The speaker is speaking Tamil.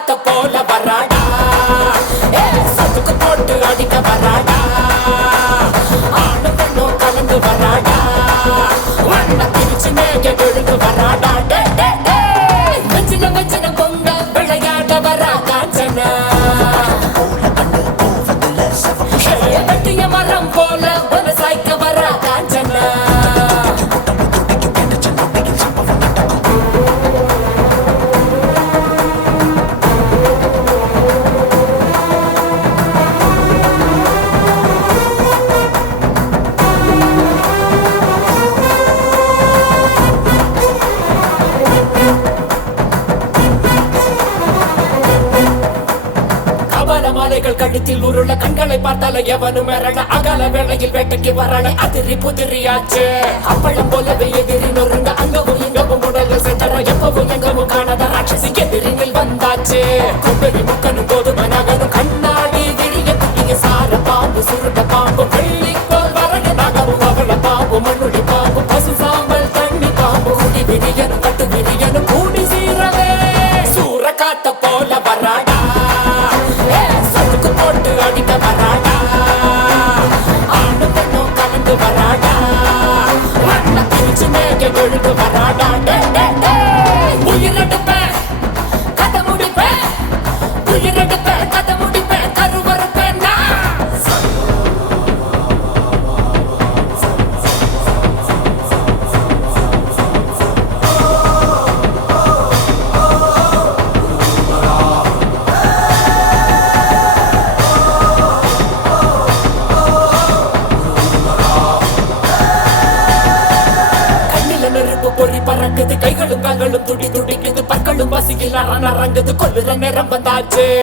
காத்த போல வராடா, சொத்துக்கு போட்டு அடிக்க வராடா, ஆணு பெண்ணும் கலந்து வராடா, வண்ண பிரிச்சு மேக விழுந்து வராடா. வச்சின பொங்க விளையாட வரா காஞ்சனா, வெட்டிய மரம் போல ஒரு சாய்க்க வரா காஞ்சனா. மாலைகள் கழுத்தில் உருள கண்களை பார்த்தால எவனும் மிரள, அகல வேளையில் வேட்டைக்கு வரல அதிரி புதிரியாச்சு. அப்பளம் போலவே எதிரி நொறுங்க அங்கவும் இங்கவும் உடல சென்ற எப்பவும் எங்கவும் காணாத ராட்சசி எதிரில் வந்தாச்சு. கும்பெரி முக்கனும் கோதுமை நகனும் கண்ணாடி விழிய குட்டிய சார பாம்பு சுருட்ட பாம்பு வெள்ளிக்கோள் வரட நகரும் அவள பாம்பு மண்ணுடி பாம்பு பசு சாம்பல் தண்ணி பாம்பு குடி விரியனும் கட்டு விரியனும் கூடி சீரவே சூற காத்த போல வராடா, போட்டு அடிக்க வராடா, ஆணு பெண்ணும் கலந்து வராடா, வண்ண பிரிச்சு மேக விழுந்து வராடா. உயிரெடுப்பேன் கதை முடிப்பேன், உயிரெடுப்பேன் கதை முடிப்பேன், கருவறுப்பேன் பொறி பறக்குது, கைகளும் கால்களும் துடி துடிக்குது, பற்களும் பசியில் நரங்குது, கொல்லுற நேரம் வந்தாச்சு.